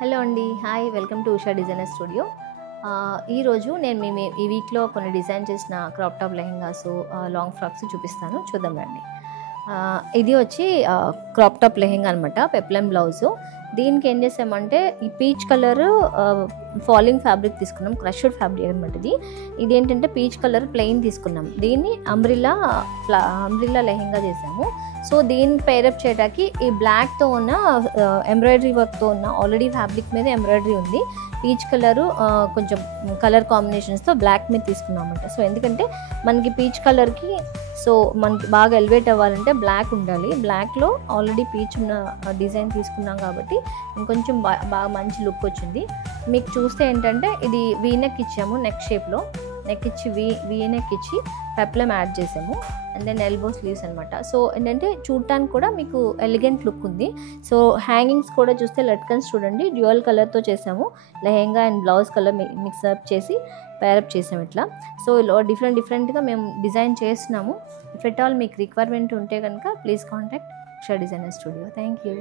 Hello అండి, hi, welcome to Usha designer studio. ఈరోజు నేను ఈ వీక్లో కొన్ని డిజైన్ చేసిన crop top lehengas, long frocks చూపిస్తాను, చూద్దాం రండి. ఇది వచ్చి క్రాప్ టాప్ లెహెంగా అనమాట, పెప్లమ్ బ్లౌజు. దీనికి ఏం చేసామంటే ఈ పీచ్ కలర్ ఫాలింగ్ ఫ్యాబ్రిక్ తీసుకున్నాం, క్రష్డ్ ఫ్యాబ్రిక్ అనమాట. ఇది ఏంటంటే పీచ్ కలర్ ప్లెయిన్ తీసుకున్నాం. దీన్ని అంబ్రిల్లా లెహెంగా చేసాము. సో దీన్ని పేరప్ చేయడానికి ఈ బ్లాక్తో ఉన్న ఎంబ్రాయిడరీ వర్క్తో ఉన్న ఆల్రెడీ ఫ్యాబ్రిక్ మీద ఎంబ్రాయిడరీ ఉంది. పీచ్ కలరు కొంచెం కలర్ కాంబినేషన్స్తో బ్లాక్ మీద తీసుకున్నాం అనమాట. సో ఎందుకంటే మనకి పీచ్ కలర్కి మనకి బాగా ఎలివేట్ అవ్వాలంటే బ్లాక్ ఉండాలి. బ్లాక్లో ఆల్రెడీ పీచ్ ఉన్న డిజైన్ తీసుకున్నాం కాబట్టి ఇంకొంచెం బాగా మంచి లుక్ వచ్చింది. మీకు చూస్తే ఏంటంటే ఇది వీ నెక్ ఇచ్చాము, నెక్ షేప్లో నెక్ ఇచ్చి వీ నెక్ ఇచ్చి పెప్లమ్ యాడ్ చేసాము. అండ్ దెన్ ఎల్బో స్లీవ్స్ అనమాట. సో ఏంటంటే చూడటానికి కూడా మీకు ఎలిగెంట్ లుక్ ఉంది. సో హ్యాంగింగ్స్ కూడా చూస్తే లట్కన్స్ చూడండి, డ్యూయల్ కలర్తో చేసాము. Lehenga and blouse colour mix-up చేసి పేరప్ చేసాము ఇట్లా. సో ఇలా డిఫరెంట్గా మేము డిజైన్ చేస్తున్నాము. ఇఫ్ ఎట్ ఆల్ మీకు రిక్వైర్మెంట్ ఉంటే కనుక please contact Usha designer studio. Thank you.